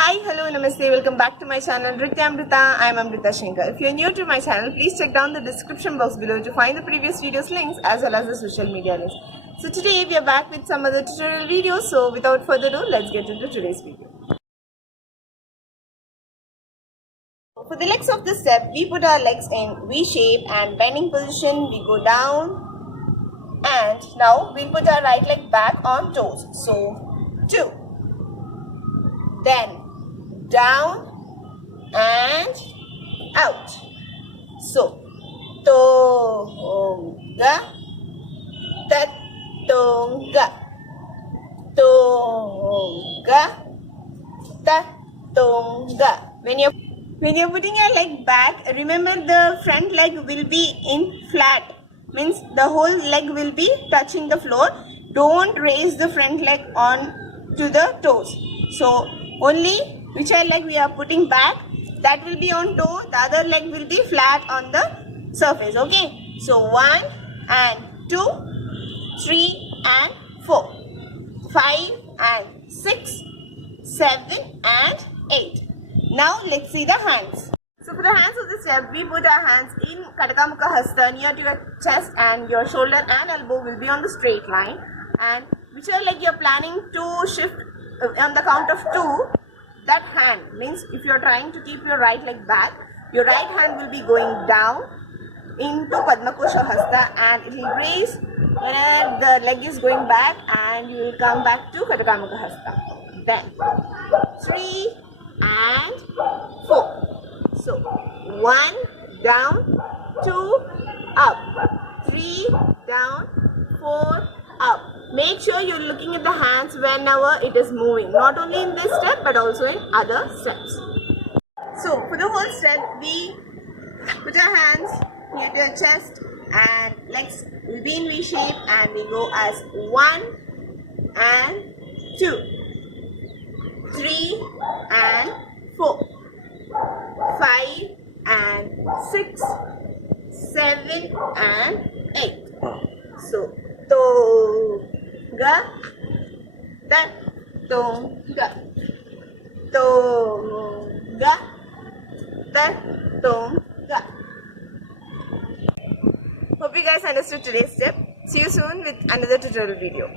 Hi, hello, namaste, welcome back to my channel Nritya Amrita. I am Amrita Shankar. If you are new to my channel, please check down the description box below to find the previous videos links as well as the social media links. So today we are back with some other tutorial videos. So without further ado, let's get into today's video. For the legs of this step, we put our legs in V shape and bending position. We go down and now we'll put our right leg back on toes. So 2. Then down and out. So tonga, tatonga, tonga, tatonga. When you're putting your leg back, remember the front leg will be in flat. Means the whole leg will be touching the floor. Don't raise the front leg on to the toes. So only whichever leg we are putting back, that will be on toe, the other leg will be flat on the surface. Okay, so 1 and 2, 3 and 4, 5 and 6, 7 and 8. Now let's see the hands. So for the hands of this step, we put our hands in Kataka Mukha Hasta near to your chest, and your shoulder and elbow will be on the straight line. And whichever leg you are planning to shift on the count of 2, that hand means if you are trying to keep your right leg back, your right hand will be going down into Padma Kosha Hasta and it will raise whenever the leg is going back, and you will come back to Kataka Mukha Hasta. Then 3 and 4. So 1 down, 2 up, 3 down, 4 up. Make sure you're looking at the hands whenever it is moving, not only in this step but also in other steps. So for the whole step, we put our hands near to our chest and legs will be in V shape, and we go as 1 and 2, 3 and 4, 5 and 6, 7 and 8. So toga, tatonga, toga, tatonga. Hope you guys understood today's step. See you soon with another tutorial video.